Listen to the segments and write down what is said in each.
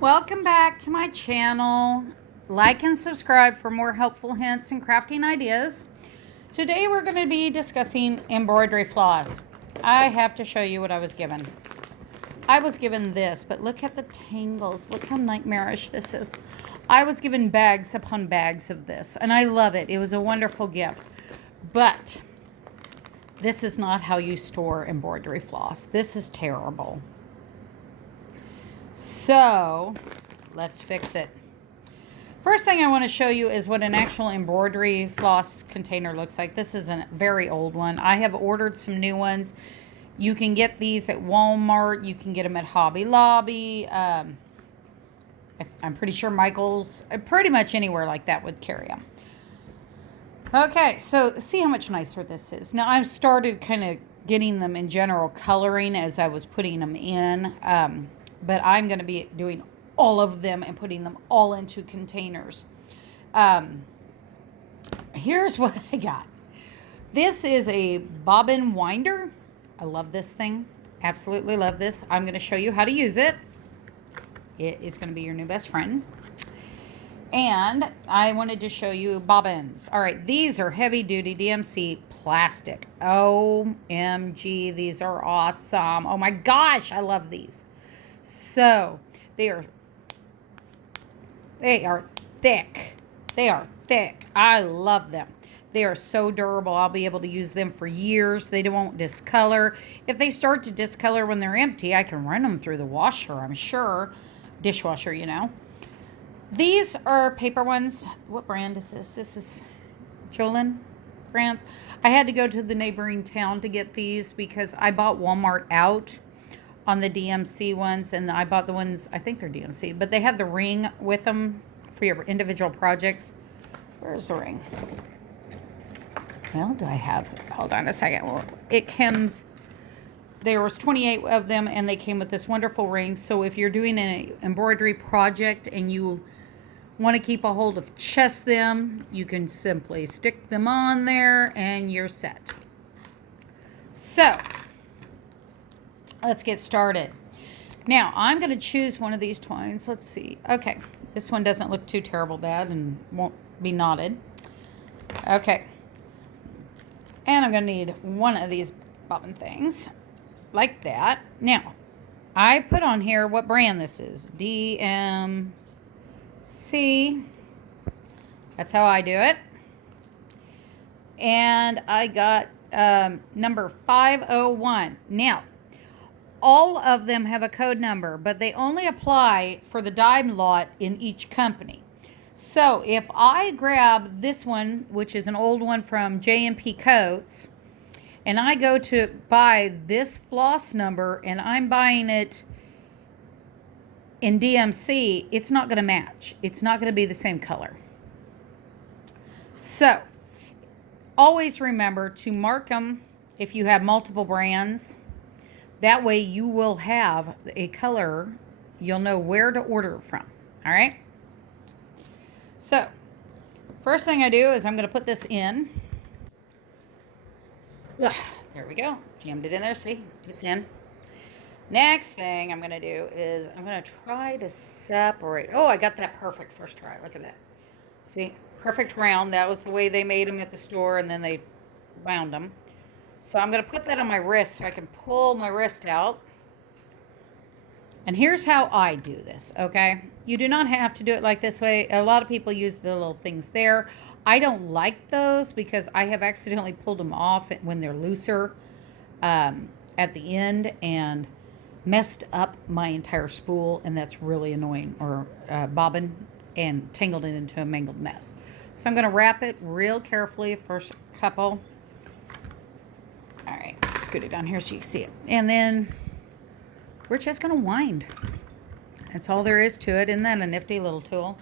Welcome back to my channel. Like and subscribe for more helpful hints and crafting ideas. Today we're going to be discussing embroidery floss. I have to show you what I was given. I was given this, but look at the tangles. Look how nightmarish this is. I was given bags upon bags of this, and I love it. It was a wonderful gift. But this is not how you store embroidery floss. This is terrible. So let's fix it. First thing I want to show you is what an actual embroidery floss container looks like. This is a very old one. I have ordered some new ones. You can get these at Walmart. You can get them at Hobby Lobby. I'm pretty sure Michael's, pretty much anywhere like that would carry them. Okay, so see how much nicer this is. Now I've started kind of getting them in general coloring as I was putting them in. But I'm going to be doing all of them and putting them all into containers. Here's what I got. This is a bobbin winder. I love this thing. Absolutely love this. I'm going to show you how to use it. It is going to be your new best friend. And I wanted to show you bobbins. All right, these are heavy duty DMC plastic. OMG, these are awesome. Oh my gosh, I love these. So they are thick. They are thick. I love them. They are so durable. I'll be able to use them for years. They won't discolor. If they start to discolor when they're empty, I can run them through the washer, I'm sure. Dishwasher, you know. These are paper ones. What brand is this? This is Jolin brands. I had to go to the neighboring town to get these because I bought Walmart out on the DMC ones, and I bought the ones, I think they're DMC, but they had the ring with them for your individual projects. Where's the ring? Well, do I have, hold on a second. It comes, there was 28 of them, and they came with this wonderful ring. So if you're doing an embroidery project and you want to keep a hold of them, you can simply stick them on there and you're set. So let's get started. Now, I'm going to choose one of these twines. Let's see. Okay, this one doesn't look too terrible bad and won't be knotted. Okay. And I'm going to need one of these bobbin things, like that. Now, I put on here what brand this is. DMC. That's how I do it. And I got number 501. Now, all of them have a code number, but they only apply for the dime lot in each company. So if I grab this one, which is an old one from J&P Coats, and I go to buy this floss number and I'm buying it in DMC, it's not going to match. It's not going to be the same color. So always remember to mark them if you have multiple brands. That way you will have a color, you'll know where to order from, all right? So, first thing I do is I'm going to put this in. Ugh, there we go, jammed it in there, see, it's in. Next thing I'm going to do is I'm going to try to separate. Oh, I got that perfect first try, look at that. See, perfect round, that was the way they made them at the store, and then they wound them. So I'm going to put that on my wrist so I can pull my wrist out. And here's how I do this, okay? You do not have to do it like this way. A lot of people use the little things there. I don't like those because I have accidentally pulled them off when they're looser at the end and messed up my entire spool, and that's really annoying, or bobbin, and tangled it into a mangled mess. So I'm going to wrap it real carefully, first couple. All right, scoot it down here so you can see it. And then we're just going to wind. That's all there is to it. Isn't that a nifty little tool?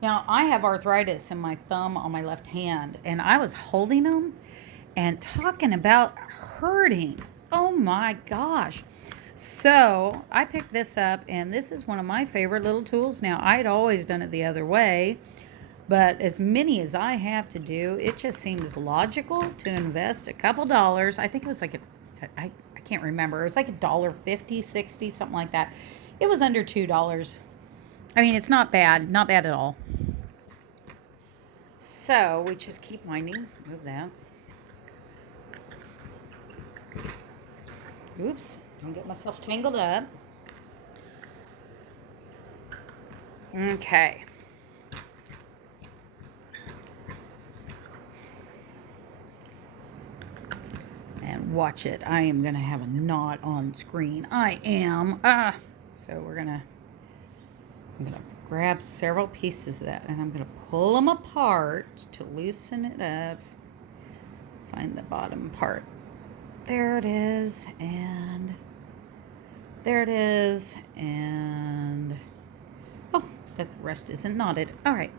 Now, I have arthritis in my thumb on my left hand, and I was holding them and talking about hurting. Oh my gosh. So I picked this up, and this is one of my favorite little tools. Now, I'd always done it the other way, but as many as I have to do, it just seems logical to invest a couple dollars. I think it was like I can't remember. It was like $1.50, 60, something like that. It was under $2. I mean, it's not bad. Not bad at all. So we just keep winding. Move that. Oops. Don't get myself tangled up. Okay. And watch it. I am going to have a knot on screen. I am. So I'm going to grab several pieces of that and I'm going to pull them apart to loosen it up. Find the bottom part. There it is. And there it is. And oh, the rest isn't knotted. All right.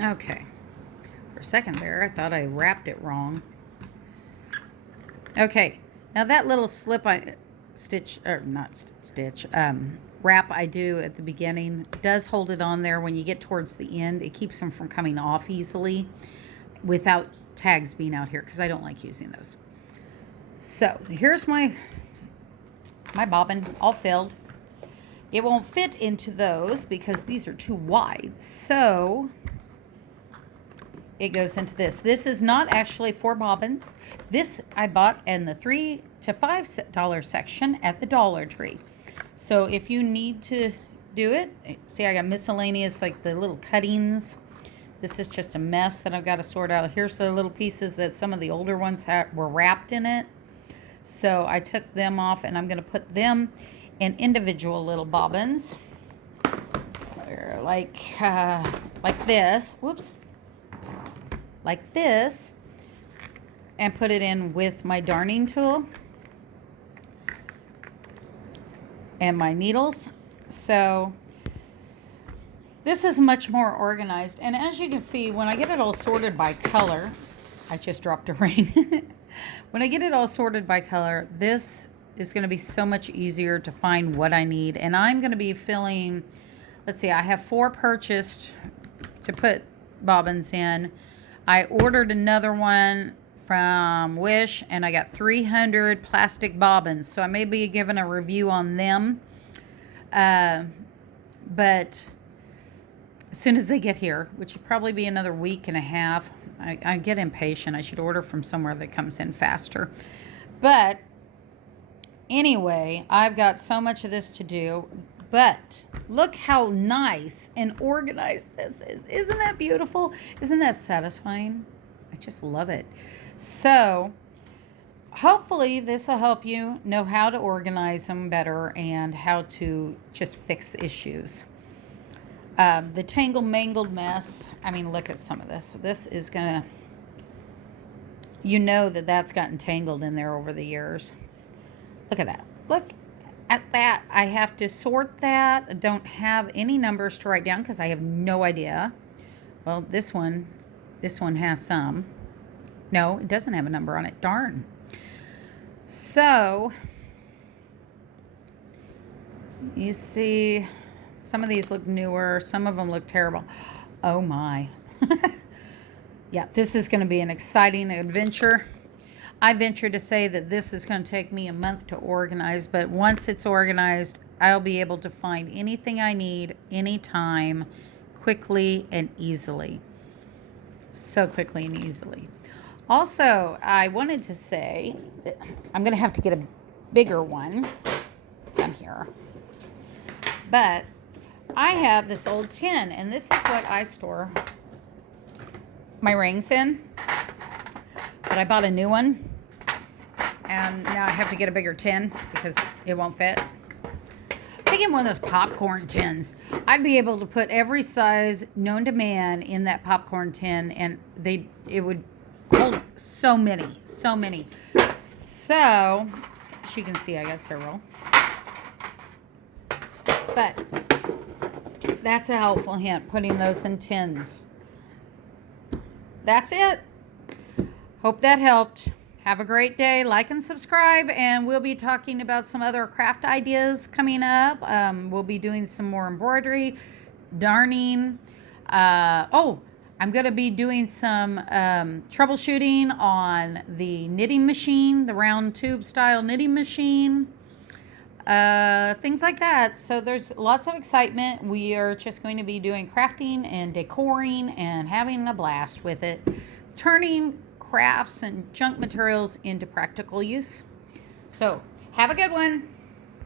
Okay. For a second there, I thought I wrapped it wrong. Okay. Now that little slip wrap I do at the beginning does hold it on there. When you get towards the end, it keeps them from coming off easily without tags being out here because I don't like using those. So here's my bobbin all filled. It won't fit into those because these are too wide. So it goes into this. This is not actually for bobbins. This I bought in the $3 to $5 section at the Dollar Tree. So if you need to do it, see I got miscellaneous like the little cuttings. This is just a mess that I've got to sort out. Here's the little pieces that some of the older ones were wrapped in it. So I took them off and I'm going to put them in individual little bobbins. They're like this. Whoops. Like this. And put it in with my darning tool. And my needles. So this is much more organized. And as you can see, when I get it all sorted by color, I just dropped a ring. When I get it all sorted by color, this is going to be so much easier to find what I need. And I'm going to be filling, let's see, I have 4 purchased to put bobbins in. I ordered another one from Wish and I got 300 plastic bobbins. So I may be giving a review on them. But as soon as they get here, which will probably be another week and a half, I get impatient. I should order from somewhere that comes in faster. But anyway, I've got so much of this to do. But look how nice and organized this is. Isn't that beautiful? Isn't that satisfying? I just love it. So hopefully this will help you know how to organize them better and how to just fix issues. The tangled mangled mess, I mean, look at some of this. This is gonna, you know that's gotten tangled in there over the years. Look at that. Look at that. I have to sort that. I don't have any numbers to write down because I have no idea. Well, this one has some. No, it doesn't have a number on it. Darn. So you see, some of these look newer. Some of them look terrible. Oh my. Yeah, this is going to be an exciting adventure. I venture to say that this is going to take me a month to organize, but once it's organized, I'll be able to find anything I need anytime, quickly and easily. So quickly and easily. Also, I wanted to say that I'm going to have to get a bigger one. Come here. But I have this old tin, and this is what I store my rings in. But I bought a new one, and now I have to get a bigger tin because it won't fit. I'm thinking one of those popcorn tins. I'd be able to put every size known to man in that popcorn tin, and it would hold so many. So, as you can see, I got several. But that's a helpful hint, putting those in tins. That's it. Hope that helped. Have a great day. Like and subscribe, and we'll be talking about some other craft ideas coming up. We'll be doing some more embroidery, darning. I'm I'm going to be doing some troubleshooting on the knitting machine, the round tube style knitting machine, things like that. So there's lots of excitement. We are just going to be doing crafting and decoring and having a blast with it, turning crafts and junk materials into practical use. So have a good one.